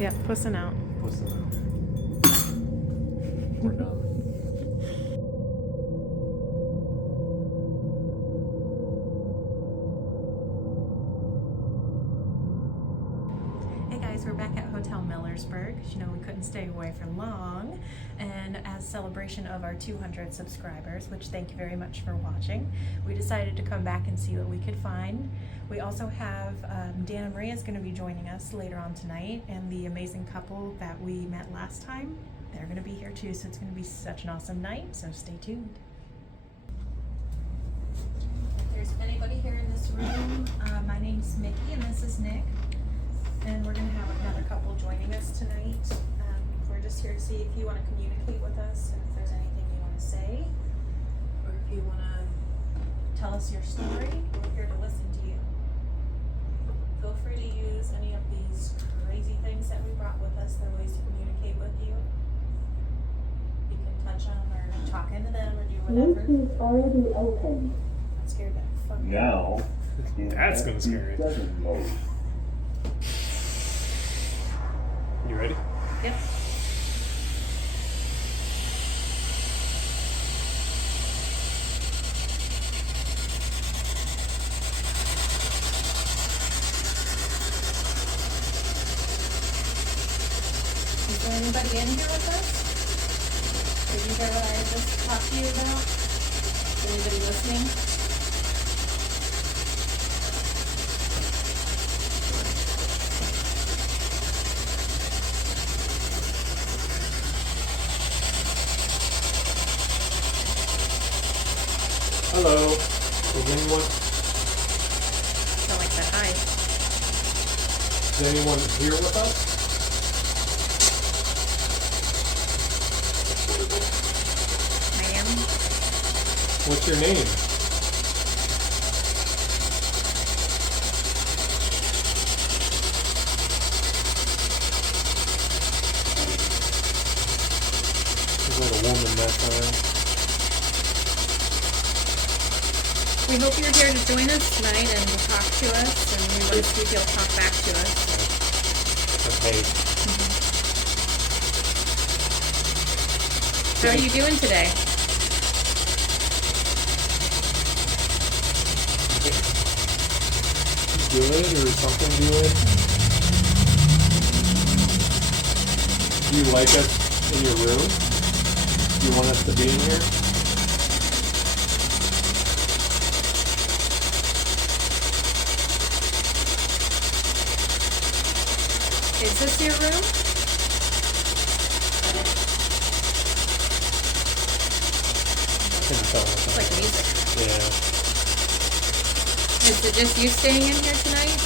Yeah, pussing out. Pussing out. We're done. Hey guys, we're back at Hotel Millersburg. You know, we couldn't stay away for long, and as celebration of our 200 subscribers, which thank you very much for watching, we decided to come back and see what we could find. We also have Dan and Maria is going to be joining us later on tonight, and the amazing couple that we met last time, they're going to be here too, so it's going to be such an awesome night, so stay tuned. If there's anybody here in this room, my name's Mickey and this is Nick. And we're going to have another couple joining us tonight. We're just here to see if you want to communicate with us and if there's anything you want to say, or if you want to tell us your story. We're here to listen to you. Feel free to use any of these crazy things that we brought with us. They're ways to communicate with you. You can touch them or talk into them or do whatever. Bluetooth already open. That scared that fuck. Now, That's gonna scare you. mode. You ready? Yep. Is there anybody in here with us? Did you hear what I just talked to you about? Is anybody listening? Hello. Is anyone Sound like that hi. here with us? I am. What's your name? There's like a woman that time. We hope you're here to join us tonight and talk to us, and we want to see if you'll talk back to us. Okay. How are you doing today? Good or something good? Do you like us in your room? Do you want us to be in here? Is this your room? Couldn't tell. It's like music. Yeah. Is it just you staying in here tonight?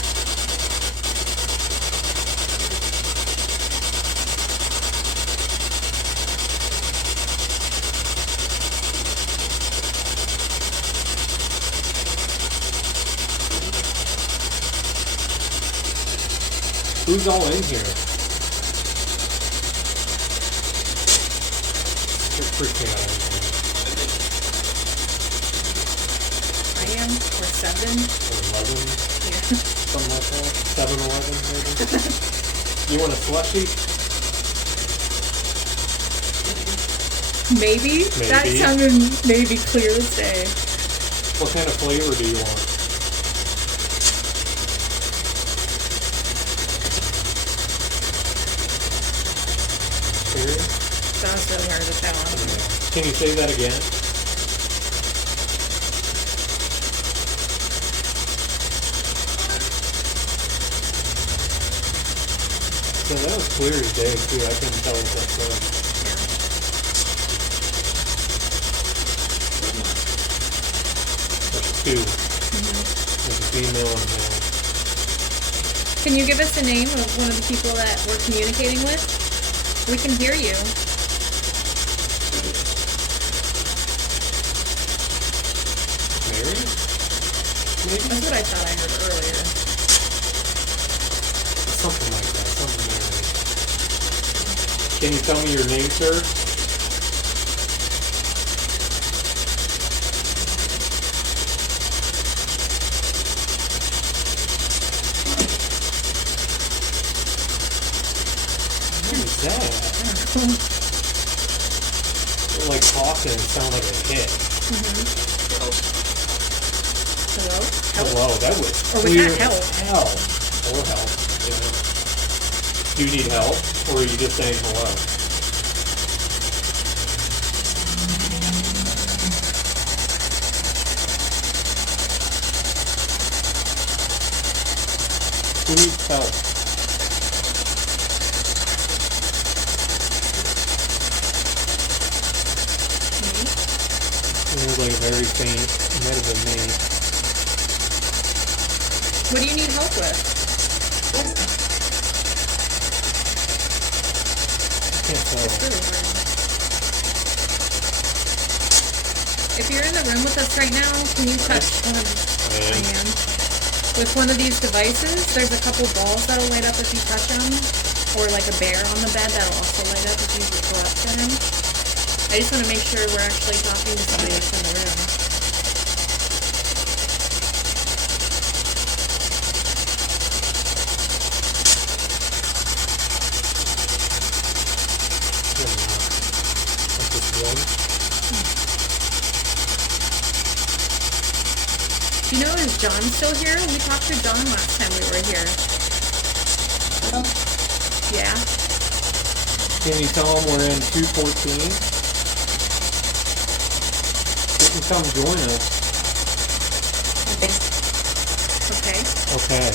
Who's all in here? It's freaking out. I am. Or 7. Or 11, Yeah. something like that. 7-Eleven, maybe. You want a slushie? Maybe? That Maybe. sounded maybe clear as day. What kind of flavor do you want? Cherry? Sounds really hard to tell. Can you say that again? So that was clear as day too. I couldn't tell what that was. There's two. There's a female and a male. Can you give us the name of one of the people that we're communicating with? We can hear you. Mary? Maybe? That's what I thought I heard earlier. Something like that. Something Mary. Can you tell me your name, sir? that? Like talking and sound like a hit. Hello? Hello, that was Or was clear that help? as hell. Or help. Yeah. Do you need help? Or are you just saying hello? Who needs help? It was like very faint. It might have been me. What do you need help with? I can't tell. It's really hard. If you're in the room with us right now, can you touch one of I am. With one of these devices, there's a couple balls that'll light up if you touch them, or like a bear on the bed that'll also light up if you go up to him. I just want to make sure we're actually talking to somebody that's in the room. Like this one. Do you know, is John still here? We talked to John last time we were here. Yeah. Can you tell them we're in 214? You can come join us. Okay. Okay.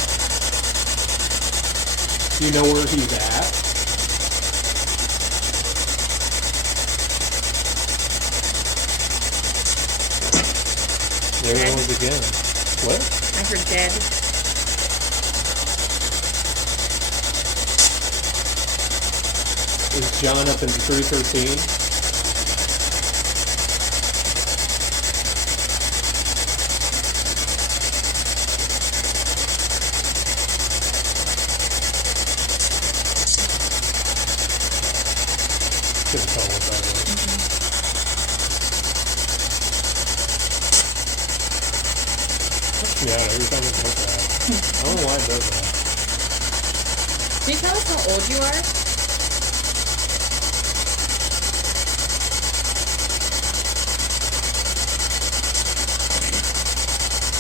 Do you know where he's at? There Dead. it was again. What? I heard dead. Is John up in 313? Couldn't tell what that was. Yeah, every time it does that. I don't know why it does that. Can you tell us how old you are?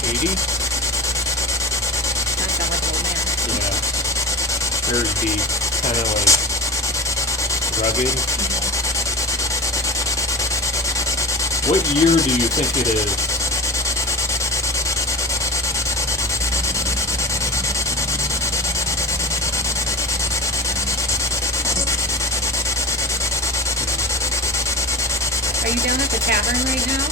$80? That sound like an old man. Yeah. Very deep. Kind of like rugged. What year do you think it is? Are you down at the tavern right now?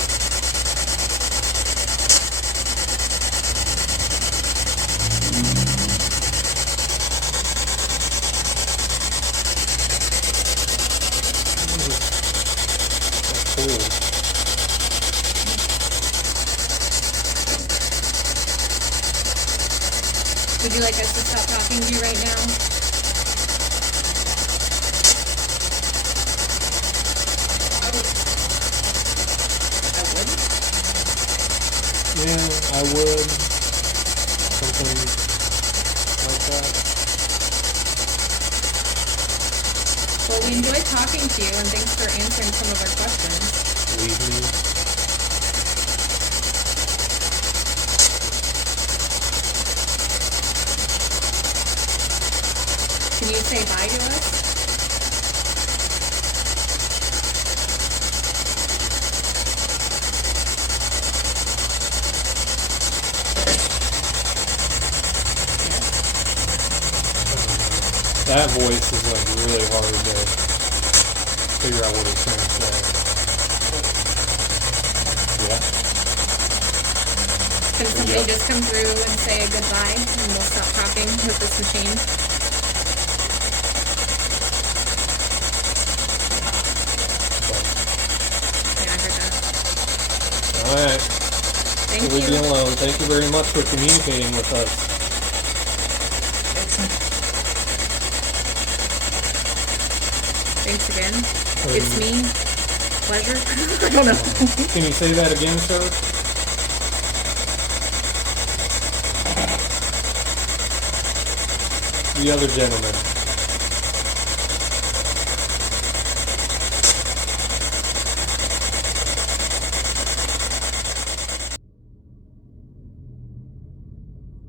That's cool. Would you like us to stop talking to you right now? I would. Yeah, I would. Something like that. Well, we enjoyed talking to you, and thanks for answering some of our questions. Leave me. Can you say bye to us? That voice is like really hard to figure out what he's trying to say. Yeah. Can somebody Yep. just come through and say a goodbye, and we'll stop talking with this machine? Yeah, I heard that. All right. Thank Leave me you. alone. Thank you very much for communicating with us. Thanks again. It's me. Pleasure. I don't know. Can you say that again, sir? The other gentleman.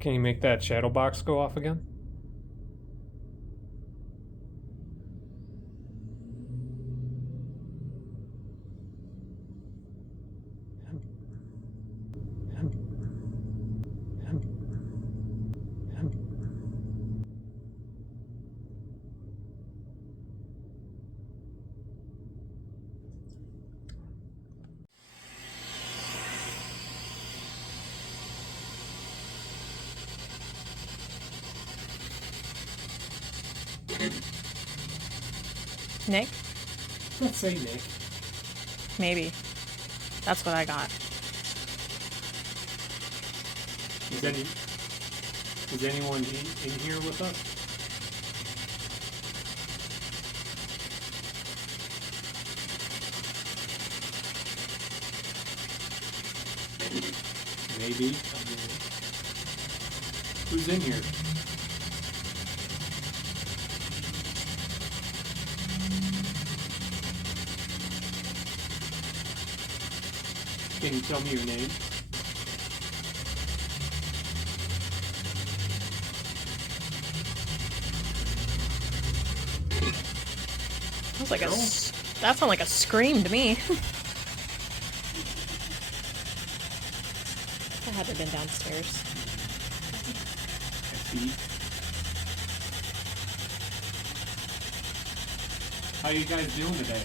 Can you make that shadow box go off again? Nick? Let's say Nick. Maybe. That's what I got. Is anyone in here with us? Maybe. Who's in here? Can you tell me your name? That was like that sounded like a scream to me. I had to have been downstairs. I see. How you guys doing today?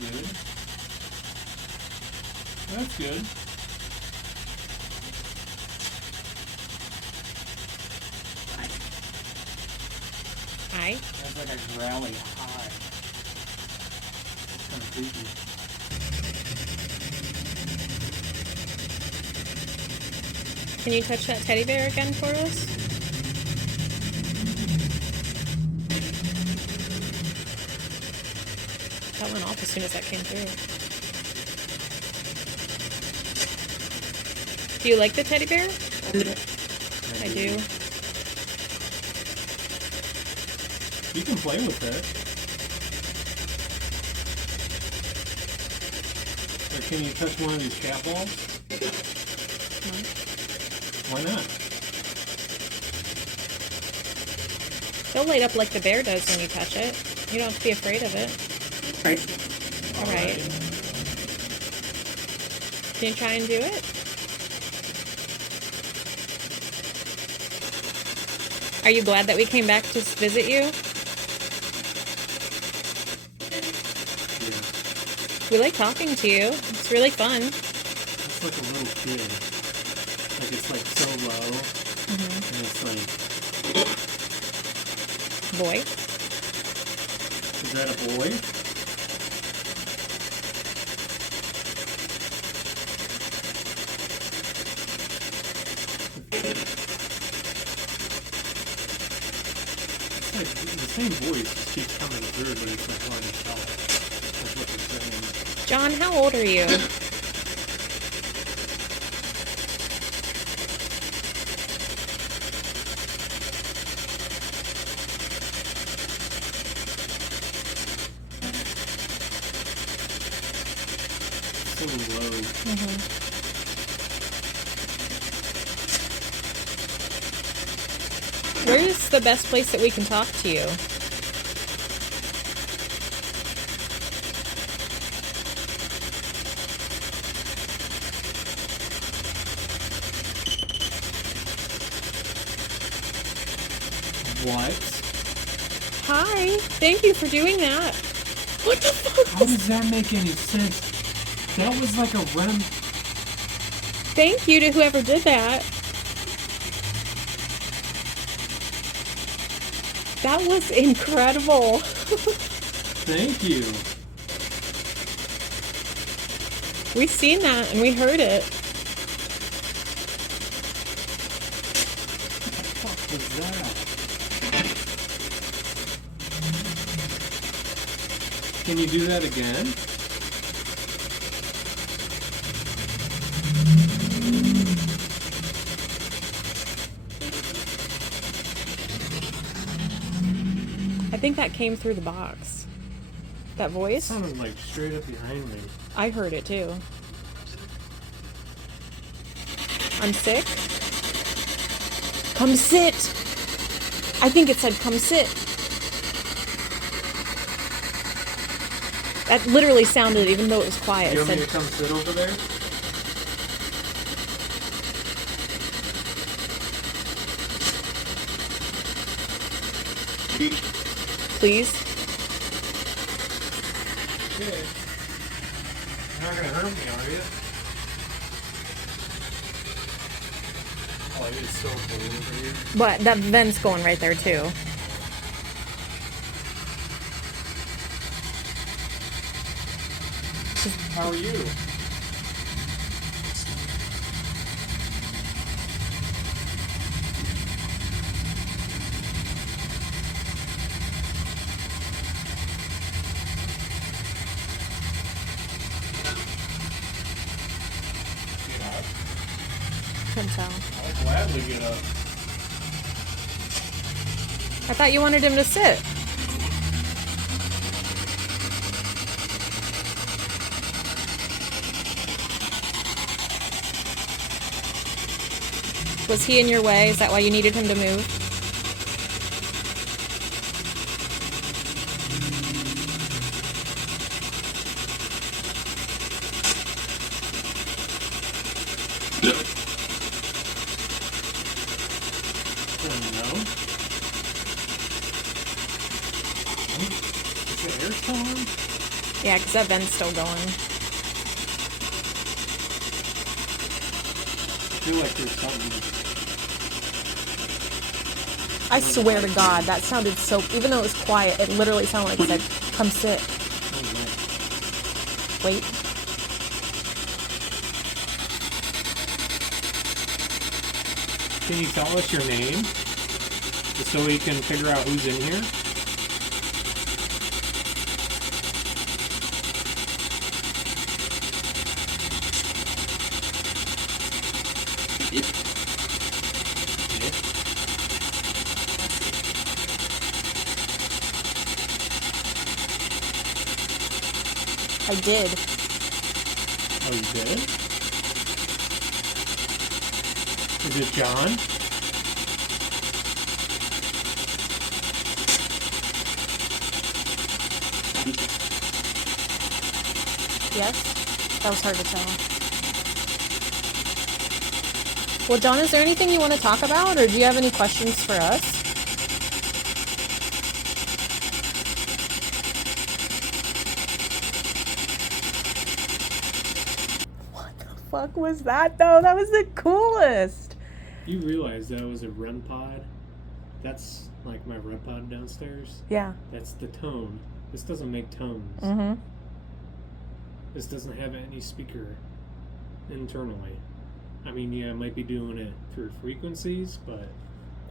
Good. That's good. Hi. That's like a growly hi. It's kind of creepy. Can you touch that teddy bear again for us? That went off as soon as that came through. Do you like the teddy bear? I do. You can play with it. Or can you touch one of these cat balls? Why not? They'll light up like the bear does when you touch it. You don't have to be afraid of it. Alright. Can you try and do it? Are you glad that we came back to visit you? Yeah. We like talking to you. It's really fun. It's like a little kid. Like it's like so low. And it's like, Boy. is that a boy? It's like the same voice just keeps coming through, but it's like hard to tell. That's what they're saying. John, how old are you? So low. Where's the best place that we can talk to you? What? Hi. Thank you for doing that. What the fuck? How does that make any sense? That was like a REM. Thank you to whoever did that. That was incredible. Thank you. We seen that and we heard it. What the fuck was that? Can you do that again? I think that came through the box. That It voice? sounded like straight up behind me. I heard it too. I'm sick. Come sit! I think it said come sit. That literally sounded, even though it was quiet. You It want me said, to come sit over there? please? Okay. You're not gonna hurt me, are you? Oh, it is so cold over here. But that vent's going right there too. How are you? Get up. Couldn't tell. I'll gladly get up. I thought you wanted him to sit. Was he in your way? Is that why you needed him to move? Oh, no. Is the air still on? Yeah, because that vent's still going. I feel like there's something. I swear to God, that sounded so... Even though it was quiet, it literally sounded like it said, come sit. Oh, no. Wait. Can you tell us your name? Just so we can figure out who's in here? I did. Oh, you did? Is it John? Yes? That was hard to tell. Well, John, is there anything you want to talk about, or do you have any questions for us? What the fuck was that, though? That was the coolest! You realize that was a REM pod? That's like my REM pod downstairs. Yeah. That's the tone. This doesn't make tones. Mm-hmm. This doesn't have any speaker internally. I mean, yeah, it might be doing it through frequencies, but...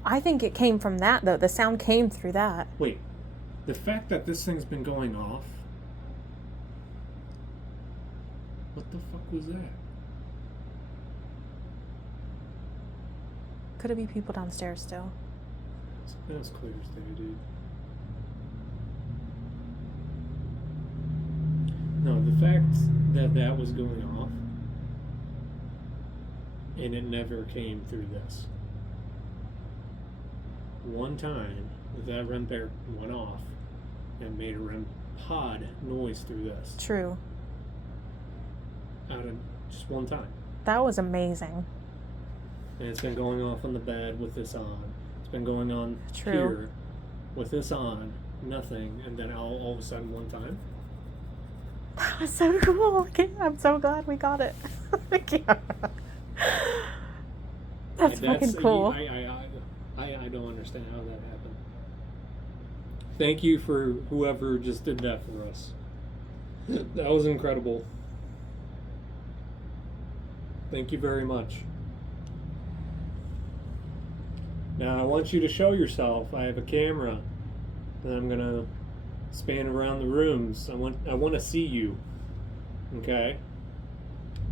I think it came from that, though. The sound came through that. Wait, the fact that this thing's been going off... What the fuck was that? Could it be people downstairs still? That was clear as day, dude. No, the fact that that was going off and it never came through this. One time that REM pair went off and made a REM pod noise through this. True. Out of just one time. That was amazing. And it's been going off on the bed with this on. It's been going on True. here with this on, nothing, and then all of a sudden one time. That was so cool. Okay, I'm so glad we got it. That's fucking cool. I don't understand how that happened. Thank you for whoever just did that for us. That was incredible. Thank you very much. Now I want you to show yourself. I have a camera and I'm gonna span around the rooms. I want to see you. Okay?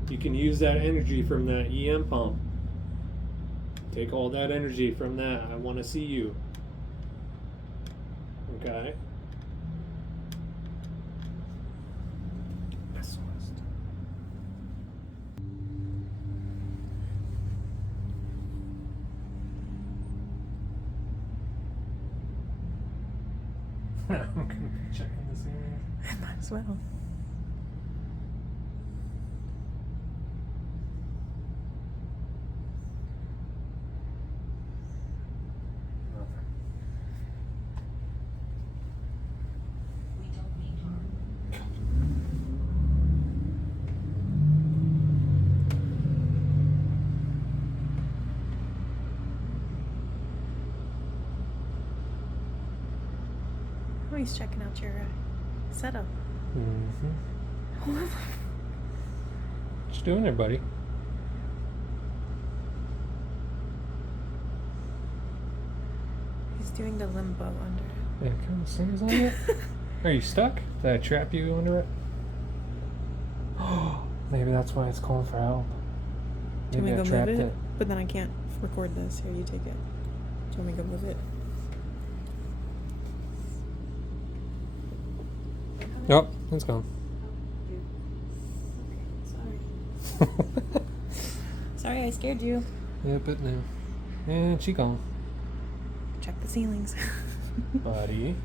You can use that energy from that EM pump. Take all that energy from that. I want to see you. Okay? I'm gonna be checking the ceiling. Might as well. Oh, he's checking out your setup. Mm-hmm. What you doing there, buddy? He's doing the limbo under it. Yeah, kind of things on it. Are you stuck? Did I trap you under it? Oh, maybe that's why it's calling for help. Do you Maybe I want me to go trapped move it. But then I can't record this. Here, you take it. Do you want me to go move it? Nope, it's gone. Sorry. Sorry, I scared you. Yeah, but no. And she gone. Check the ceilings. Buddy.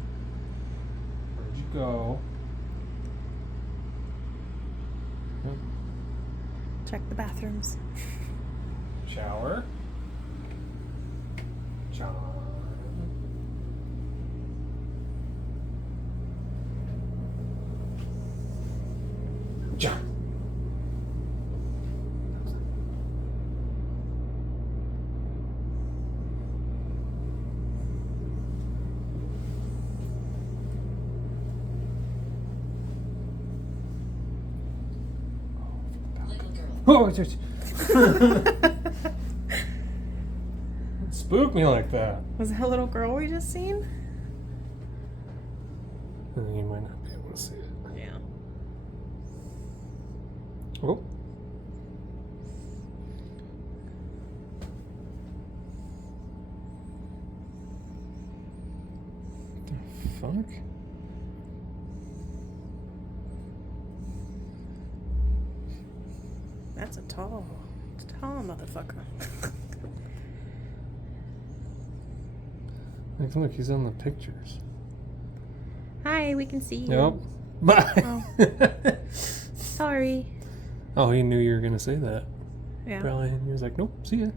Where'd you go? Yep. Check the bathrooms. Shower. Shower. Jump. Oh, it's just spook me like that. Was that a little girl we just seen? You might not be able to see it. Yeah. Oh. What the fuck? That's a tall motherfucker. Like, look, he's on the pictures. Hi, we can see you. Nope. Bye. Oh. Sorry. Oh, he knew you were gonna say that. Yeah. Probably. And he was like, nope, see ya.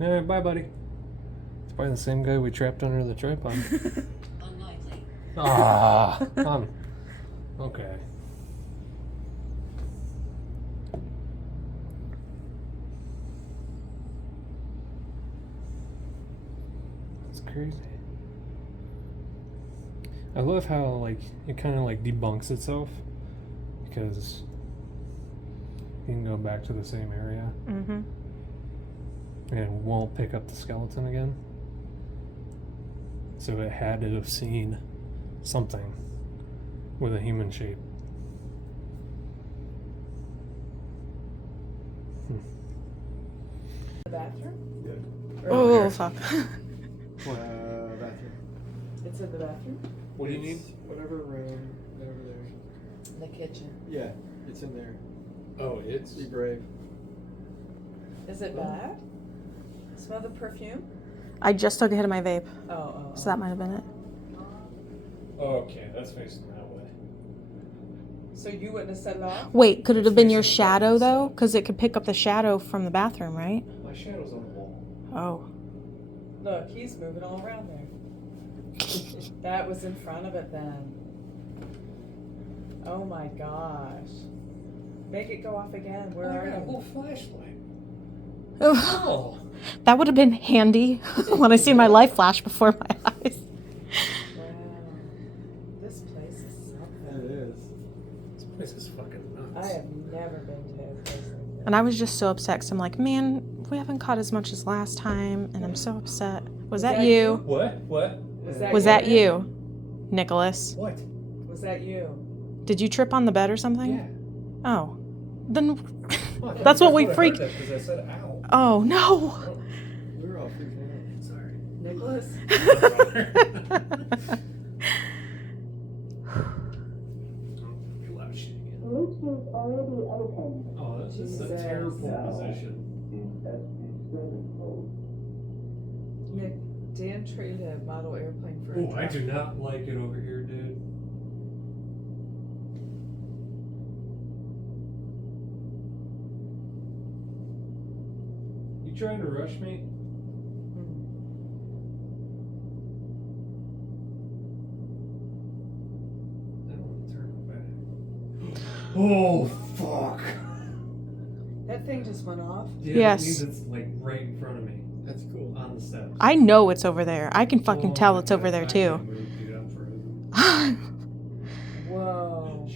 All right, bye, buddy. It's probably the same guy we trapped under the tripod. Unlikely. Ah, okay. That's crazy. I love how, like, it kind of, like, debunks itself. Because you can go back to the same area. Mm-hmm. And it won't pick up the skeleton again. So it had to have seen something with a human shape. The bathroom? Yeah. Oh, fuck. Bathroom. It's in the bathroom? What do you need? Whatever room, over there. In the kitchen. Yeah, it's in there. Oh, it's. Be brave. Is it bad? Smell the perfume? I just took a hit of my vape, Oh. so that might have been it. Okay, that's facing that way. So you wouldn't have set it off? Wait, could it have been your shadow though? Because it could pick up the shadow from the bathroom, right? My shadow's on the wall. Oh. Look, he's moving all around there. That was in front of it then. Oh my gosh. Make it go off again. Where are you? Flashlight. Oh. That would have been handy when I see my life flash before my eyes. Wow. This place is something. It is. This place is fucking nuts. I have never been to a place like that. And I was just so upset because I'm like, man, we haven't caught as much as last time, and I'm so upset. Was that you? What? Was that you, Nicholas? What? Was that you? Did you trip on the bed or something? Yeah. Oh. Then Well, that's what we freaked. Because I said ow. Oh, no. We were all freaking out. Sorry. Nicholas? Bluetooth already open. Oh, that's just a Jesus. terrible position. Nick, Dan man traded a model airplane for a Oh, I truck. do not like it over here, dude. You trying to rush me? I don't want to turn back. Oh, fuck. That thing just went off. Yeah, Yes. That means it's like right in front of me That's cool. on the steps. I know it's over there. I can fucking Oh tell my it's over God, there I too. can't move, dude. I'm frozen. Whoa.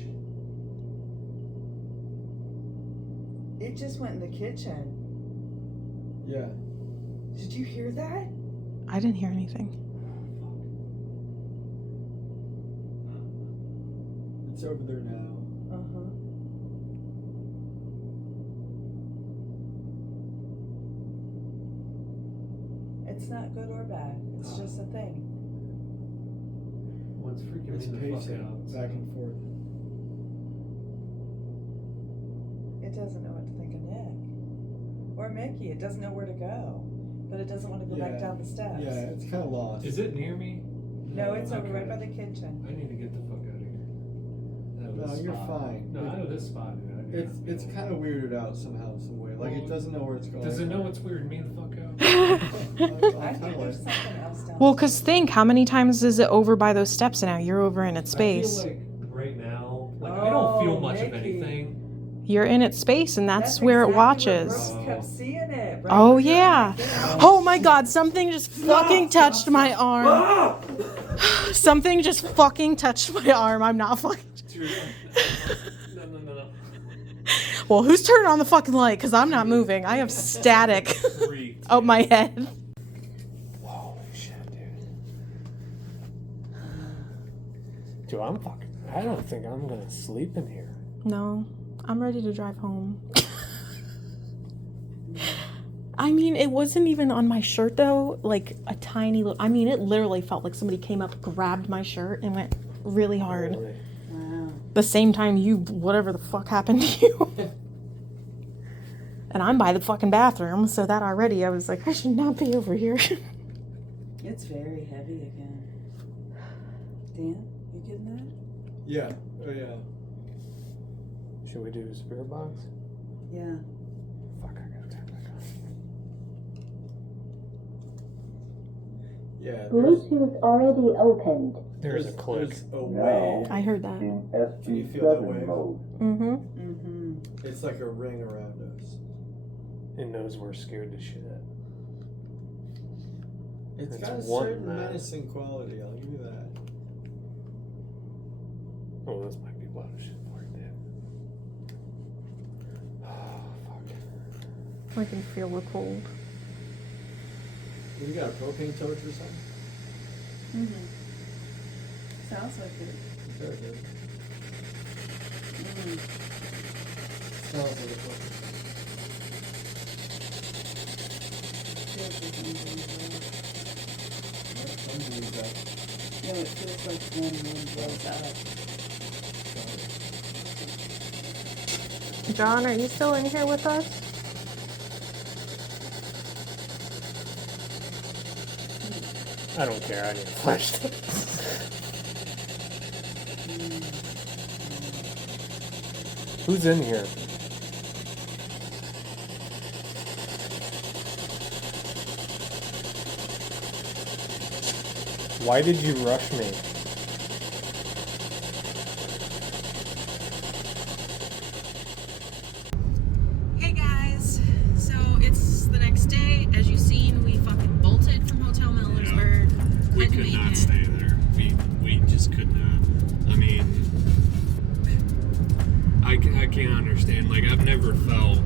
It just went in the kitchen. Yeah. Did you hear that? I didn't hear anything. It's over there now. Uh-huh. It's not good or bad. It's just a thing. What's freaking It's me the fuck pacing out? back and forth. It doesn't know what to think of Nick. Or Mickey. It doesn't know where to go. But it doesn't want to go back Yeah. down the steps. Yeah, it's kind of lost. Is it near me? No, it's over Okay. right by the kitchen. I need to get the fuck out of here. Out of No, this you're spot. fine. No, out of this spot, dude. I do not It's feel- kind of weirded out somehow, some way. Like it doesn't know where it's going. Does it know what's weird? Me the fuck out. I think there's something else down Well, there. cause think, how many times is it over by those steps now? You're over in its space. I feel like right now, like I don't feel Oh, much of Mickey. anything. You're in its space, and that's where it exactly watches. Where Brooks kept seeing it. Right Oh where you're yeah. at. Oh my God! Something just fucking touched my arm. Something just fucking touched my arm. I'm not fucking. No. Well, who's turning on the fucking light? Cause I'm not moving. I have static Freaked. up my head. Holy shit, dude. I'm fucking. I don't think I'm gonna sleep in here. No, I'm ready to drive home. I mean, it wasn't even on my shirt though. Like a tiny little. I mean, it literally felt like somebody came up, grabbed my shirt, and went really hard. Holy. Wow. The same time you, whatever the fuck happened to you. And I'm by the fucking bathroom, so that already I was like, I should not be over here. It's very heavy again. Dan, you getting that? Yeah. Oh yeah. Should we do a spirit box? Yeah. Fuck, I gotta turn back on. Yeah. Bluetooth already opened. There's a click. There's a wave. I heard that. In Can you feel that wave? SG7 mode. Mm-hmm. Mm-hmm. It's like a ring around us. It knows we're scared to shit. It's It's got a one certain that. menacing quality. I'll give you that. Oh, this might be loud as shit for you, dude. Oh, fuck. I can feel the cold. You got a propane torch or something? Mm-hmm. Sounds like it. Very good. Mm. Smells like a propane. Feels like I'm doing I'm doing that. well. No, it feels like when wind blows up. John, are you still in here with us? I don't care. I need a flashlight. Who's in here? Why did you rush me? Hey guys, so it's the next day. As you've seen, we fucking bolted from Hotel Millersburg. We Couldn't could make not it. stay there. We just could not. I mean, I can't understand. Like, I've never felt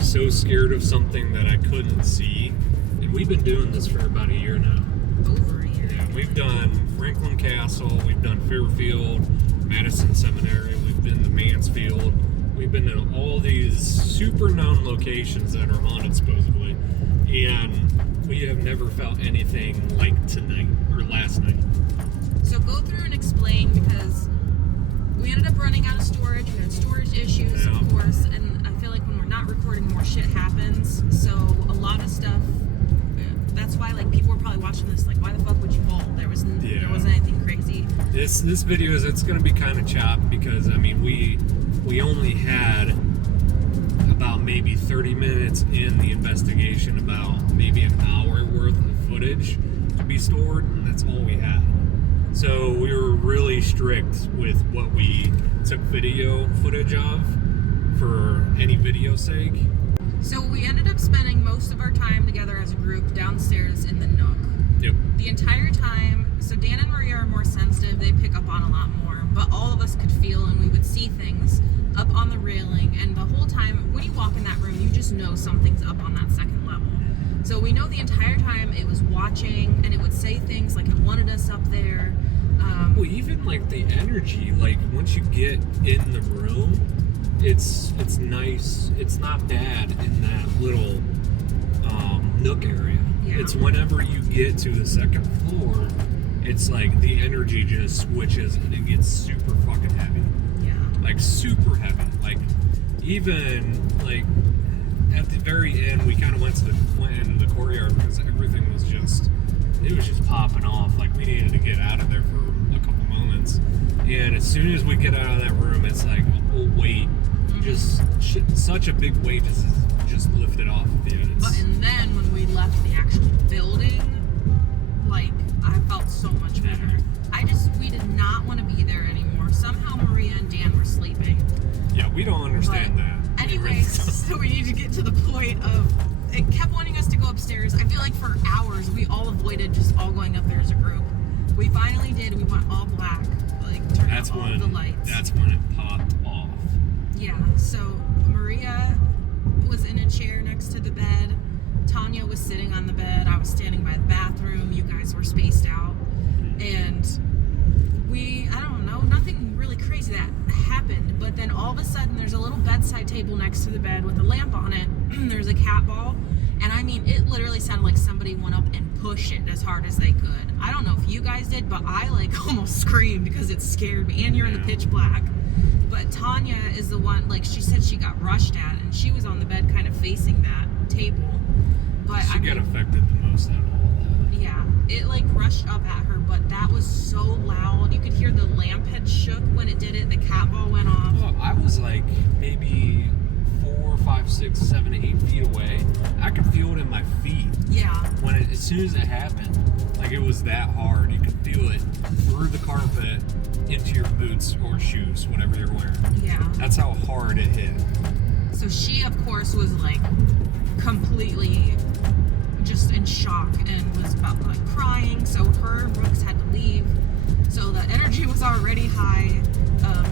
so scared of something that I couldn't see. And we've been doing this for about a year now. Over a year. Yeah, we've done Franklin Castle, we've done Fairfield, Madison Seminary, we've been to Mansfield. We've been to all these super known locations that are haunted, supposedly. And we have never felt anything like tonight, or last night. So go through and explain, because we ended up running out of storage. We had storage issues, Yeah. of course, and I feel like when we're not recording, more shit happens. So a lot of stuff. That's why like people were probably watching watching this like, why the fuck would you bolt? There wasn't anything crazy. This video it's going to be kind of chopped because I mean we only had about maybe 30 minutes in the investigation, about maybe an hour worth of footage to be stored, and that's all we had. So we were really strict with what we took video footage of for any video sake. So we ended up spending most of our time together as a group downstairs in the nook. Yep. The entire time, so Dan and Maria are more sensitive, they pick up on a lot more, but all of us could feel and we would see things up on the railing, and the whole time, when you walk in that room, you just know something's up on that second level. So we know the entire time it was watching, and it would say things like it wanted us up there. Well, even like the energy, like once you get in the room, it's nice. It's not bad in that little nook area. Yeah. It's whenever you get to the second floor, it's like the energy just switches and it gets super fucking heavy. Yeah. Like super heavy. Like even like at the very end, we kind of went into the courtyard because everything was just popping off. Like we needed to get out of there for a couple moments. And as soon as we get out of that room, it's like a whole weight, such a big weight just lifted off of you. And then when we left the actual building, like I felt so much better. We did not want to be there anymore. Somehow Maria and Dan were sleeping. Yeah, we don't understand that. Anyways, so we need to get to the point of, it kept wanting us to go upstairs. I feel like for hours we all avoided just all going up there as a group. We finally did. We went all black, like turned off all the lights. That's when it popped off. Yeah, so Maria was in a chair next to the bed. Tanya was sitting on the bed. I was standing by the bathroom. You guys were spaced out. And I don't know, nothing really crazy that happened. But then all of a sudden, there's a little bedside table next to the bed with a lamp on it. There's a cat ball. And I mean, it literally sounded like somebody went up and pushed it as hard as they could. I don't know if you guys did, but I like almost screamed because it scared me. And you're in the pitch black. But Tanya is the one, like she said she got rushed at, and she was on the bed kind of facing that table. But She got affected the most out of all that. yeah, it like rushed up at her, but that was so loud. You could hear the lamp had shook when it did it. The cat ball went off. Well, I was like maybe 4, 5, 6, 7, 8 feet away. I could feel it in my feet. Yeah. As soon as it happened, like it was that hard. You could feel it through the carpet into your boots or shoes, whatever you're wearing. Yeah. That's how hard it hit. So she, of course, was like completely just in shock and was about like crying. So her and Brooks had to leave. So the energy was already high.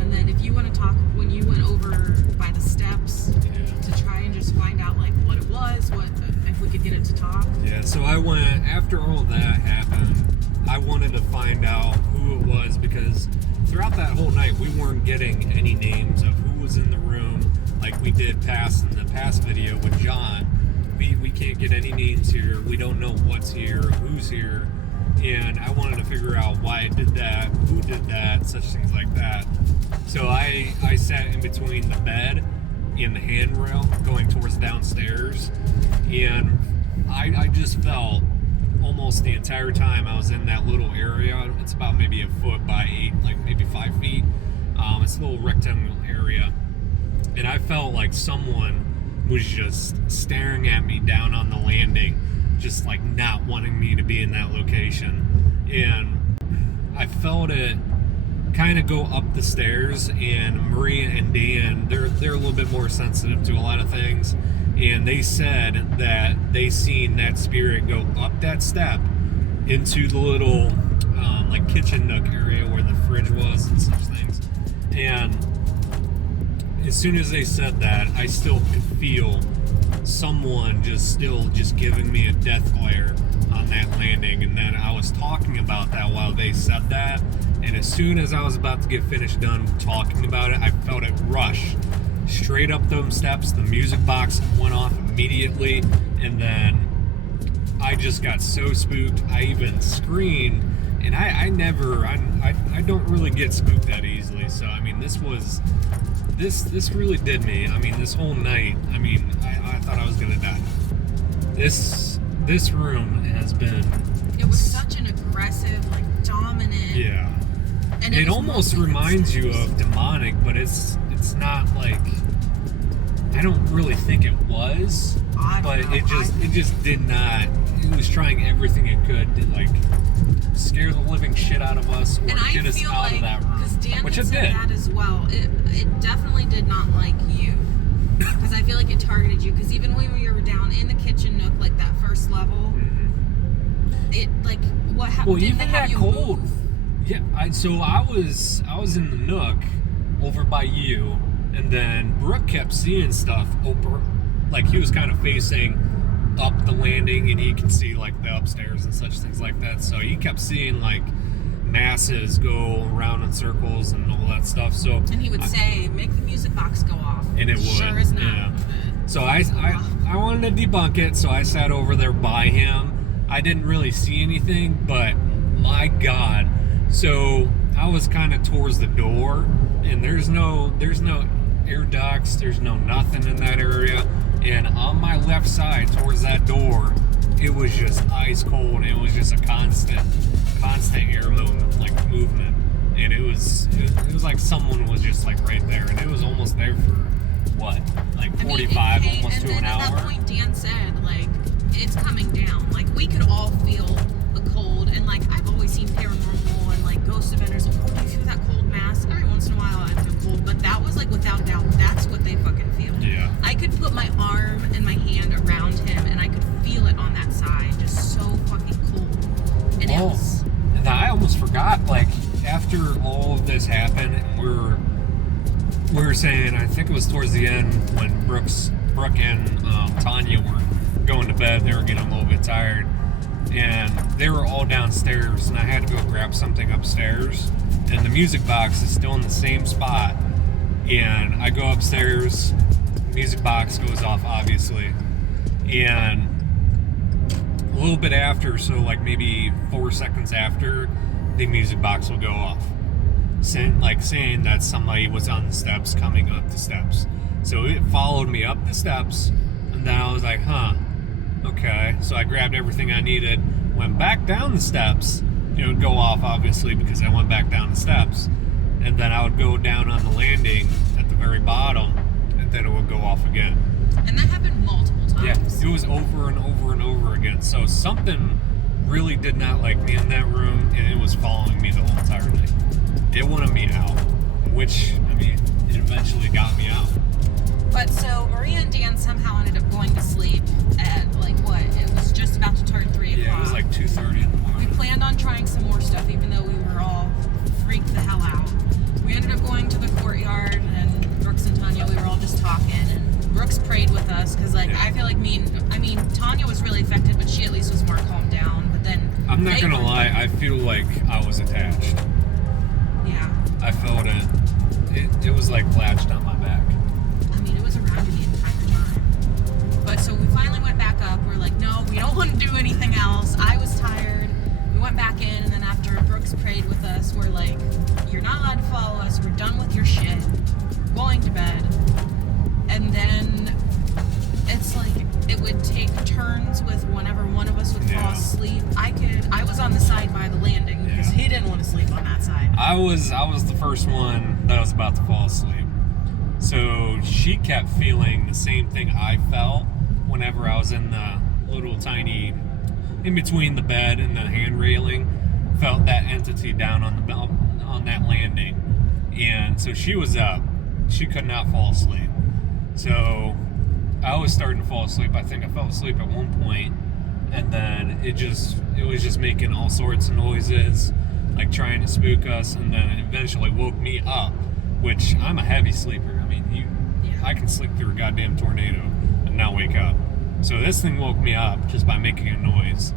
And then if you want to talk, when you went over by the steps to try and just find out like what it was, if we could get it to talk. Yeah, so I went, after all that happened, I wanted to find out who it was because throughout that whole night we weren't getting any names of who was in the room like we did in the past video with John. We can't get any names here. We don't know what's here, who's here. And I wanted to figure out why it did that, who did that, such things like that. So I sat in between the bed and the handrail going towards downstairs, and I just felt almost the entire time I was in that little area. It's about maybe a foot by 8, like maybe 5 feet. It's a little rectangular area, and I felt like someone was just staring at me down on the landing, just like not wanting me to be in that location. And I felt it kind of go up the stairs, and Maria and Dan, they're a little bit more sensitive to a lot of things, and they said that they seen that spirit go up that step into the little like kitchen nook area where the fridge was and such things. And as soon as they said that, I still could feel someone just giving me a death glare on that landing. And then I was talking about that while they said that, and as soon as I was about to get finished done talking about it, I felt it rush straight up them steps. The music box went off immediately, and then I just got so spooked I even screamed. And I don't really get spooked that easily, so I mean this really did me. I mean, this whole night, I mean, I thought I was gonna die. This room has been It was such an aggressive, like dominant. Yeah. And It was almost mostly reminds you upstairs. of demonic, but it's not like, I don't really think it was, I but don't know. it just did not. It was trying everything it could to like scare the living shit out of us or And I get us feel out like, of that room, because Dan which had it said did. that as well, it definitely did not like you. Because I feel like it targeted you. Because even when we were down in the kitchen nook, like that first level, it like what happened? Well, Didn't even they have that you cold. move? Yeah, I was in the nook over by you, and then Brooke kept seeing stuff over, like he was kind of facing up the landing, and he can see like the upstairs and such things like that. So he kept seeing like masses go around in circles and all that stuff. So And he would say, "Make the music box go off." And it would, Sure as not. yeah. So I wanted to debunk it, so I sat over there by him. I didn't really see anything, but my God. So I was kind of towards the door, and there's no air ducts, there's no nothing in that area. And on my left side towards that door, it was just ice cold. It was just a constant air movement. And it was like someone was just like right there, and it was almost there for what, like 45, almost to an At hour. that point, Dan said, like, it's coming down. Like, we could all feel the cold. And, like, I've always seen paranormal and, like, ghost eventers. Like, oh, do you feel that cold mass? Every once in a while, I feel cold. But that was, like, without doubt, that's what they fucking feel. Yeah. I could put my arm and my hand around him, and I could feel it on that side. Just so fucking cold. And it was... And I almost forgot, like, after all of this happened, and we were saying, I think it was towards the end when Brooke and Tanya were going to bed. They were getting a little bit tired, and they were all downstairs, and I had to go grab something upstairs, and the music box is still in the same spot. And I go upstairs, music box goes off, obviously, and a little bit after, so like maybe 4 seconds after, the music box will go off, saying that somebody was on the steps coming up the steps. So it followed me up the steps, and then I was like, huh, okay. So I grabbed everything I needed, went back down the steps. It would go off, obviously, because I went back down the steps, and then I would go down on the landing at the very bottom, and then it would go off again. And that happened multiple times. Yeah, it was over and over and over again. So something really did not like me in that room, and it was following me the whole entire night. It wanted me out, which, I mean, it eventually got me out. But so Maria and Dan somehow ended up going to sleep at like what? It was just about to turn 3 o'clock. Yeah, it was like 2:30 in the We morning. planned on trying some more stuff, even though we were all freaked the hell out. We ended up going to the courtyard, and Brooks and Tanya, we were all just talking, and Brooks prayed with us because, like, Yeah. I feel like Tanya was really affected, but she at least was more calmed down. But then I'm not they gonna were- lie, I feel like I was attached. Yeah, I felt it. It was like latched on my back. I mean, it was around me the entire time. But so we finally went back up. We're like, no, we don't want to do anything else. I was tired. We went back in, and then after Brooks prayed with us, we're like, you're not allowed to follow us. We're done with your shit. We're going to bed. And then it's like it would take turns with whenever one of us would fall Yeah. asleep. I was on the side by the landing because Yeah. he didn't want to sleep on that side. I was the first one that was about to fall asleep. So she kept feeling the same thing I felt whenever I was in the little tiny, in between the bed and the hand railing, felt that entity down on that landing. And so she was up. She could not fall asleep. So I was starting to fall asleep. I think I fell asleep at one point, and then it was just making all sorts of noises, like trying to spook us, and then it eventually woke me up, which I'm a heavy sleeper. I mean, I can sleep through a goddamn tornado and not wake up. So this thing woke me up just by making a noise.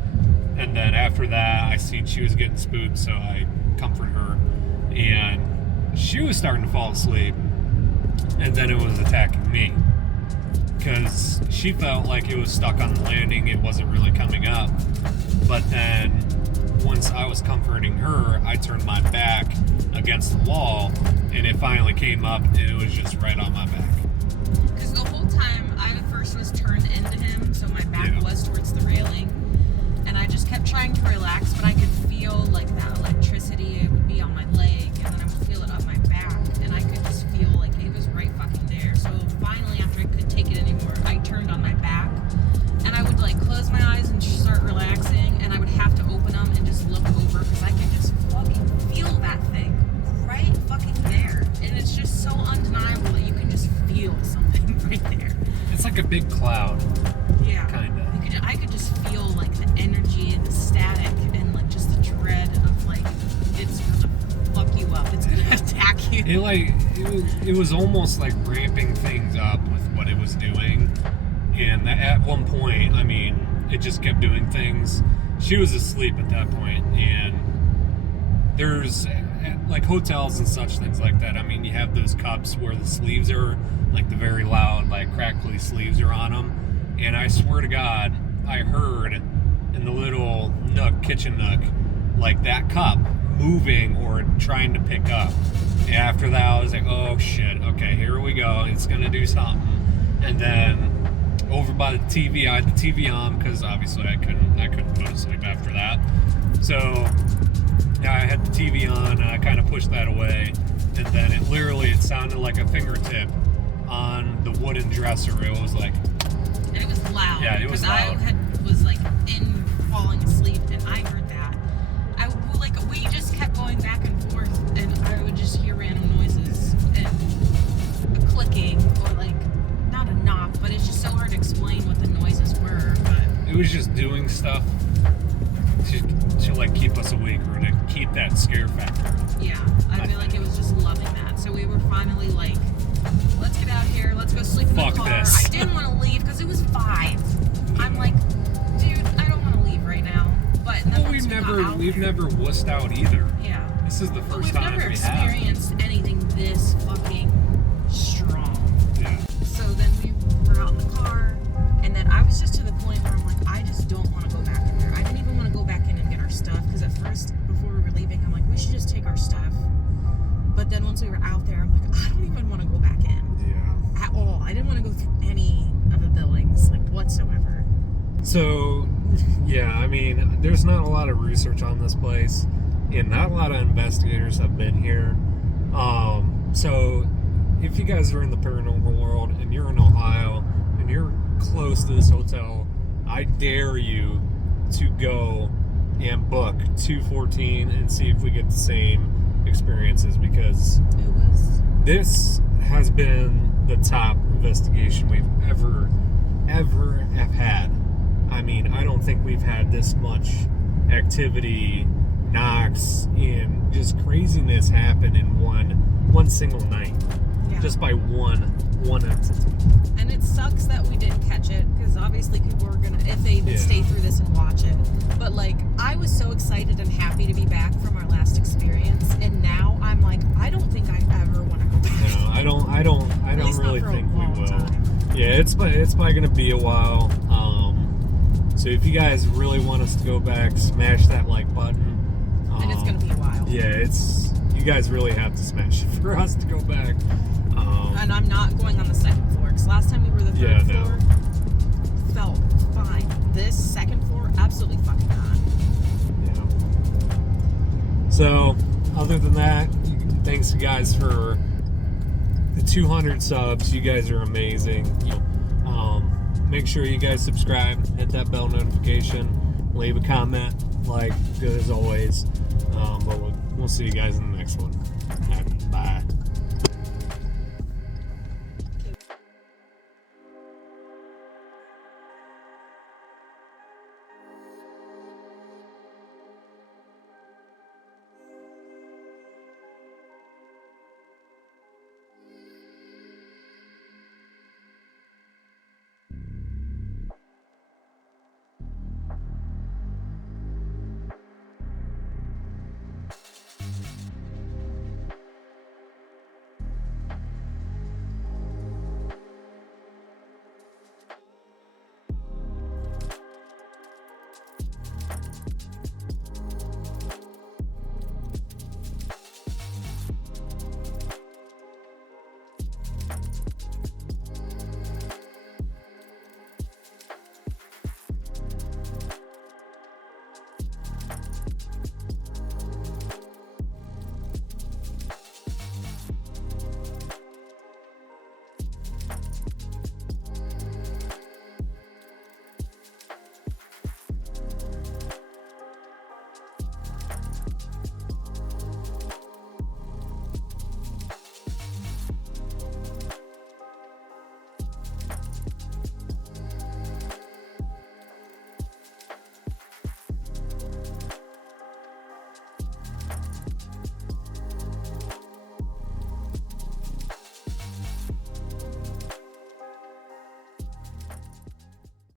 And then after that, I seen she was getting spooked, so I comforted her, and she was starting to fall asleep, and then it was attacking me because she felt like it was stuck on the landing. It wasn't really coming up. But then once I was comforting her, I turned my back against the wall, and it finally came up, and it was just right on my back. Because the whole time I at first was turned into him, so my back Yeah. was towards the railing, and I just kept trying to relax close my eyes and start relaxing, and I would have to open them and just look over because I can just fucking feel that thing right fucking there. And it's just so undeniable that you can just feel something right there. It's like a big cloud, Yeah. kind of. I could just feel like the energy and the static and like just the dread of like it's gonna fuck you up. It's gonna attack you. It was almost like ramping things up with what it was doing, and at one point, I mean, it just kept doing things. She was asleep at that point, and there's like hotels and such things like that. I mean, you have those cups where the sleeves are like the very loud, like crackly sleeves are on them, and I swear to God, I heard in the little kitchen nook, like that cup moving or trying to pick up. And after that, I was like, oh shit, okay, here we go. It's gonna do something. And then over by the TV, I had the TV on because obviously I couldn't go to sleep after that. So yeah, I had the TV on and I kind of pushed that away. And then it sounded like a fingertip on the wooden dresser. It was like, And it was loud. Yeah, it was loud. I was like in falling asleep, and I heard that. We just kept going back and forth, and I would just hear random noises and a clicking or like not a knock, but it's just so hard to explain what the noises were. But it was just doing stuff to like keep us awake or to keep that scare factor. yeah, I feel like it was just loving that. So we were finally like, let's get out here, let's go sleep in Fuck the car. this. I didn't want to leave because it was 5. I'm like, dude, I don't want to leave right now. But then Well, once we got out we've there- never wussed out either. Yeah. This is the But first we've time never we have. experienced anything this fucking strong. Yeah. So then we were out in the car, and then I was just to the point where I'm like, I just don't want to go back in there. I didn't even want to go back in and get our stuff, because at first, before we were leaving, I'm like, we should just take our stuff. But then once we were out there, I'm like, I don't even want to go back in Yeah. at all. I didn't want to go through any of the buildings, like whatsoever. So, yeah, I mean, there's not a lot of research on this place, and not a lot of investigators have been here. So, if you guys are in the paranormal world and you're in Ohio and you're close to this hotel, I dare you to go and book 214 and see if we get the same experiences, because It was. this has been the top investigation we've ever have had. I mean, I don't think we've had this much activity, knocks, and just craziness happen in one single night. Yeah. Just by one entity. And it sucks that we didn't catch it, because obviously people were gonna, if they even Yeah. stay through this and watch it. But like, I was so excited and happy to be back from our last experience, and now I'm like, I don't think I ever want to go back. No, I don't At least not really for a think we long will. time. Yeah, it's probably gonna be a while. So if you guys really want us to go back, smash that like button. And it's gonna be a while. Yeah, you guys really have to smash it for us to go back. And I'm not going on the second floor, because last time we were the third Yeah, no. floor, felt fine. This second floor, absolutely fucking not. Yeah. So, other than that, thanks you guys for the 200 subs. You guys are amazing. Make sure you guys subscribe, hit that bell notification, leave a comment, like, good as always. But we'll see you guys in the next one. Bye.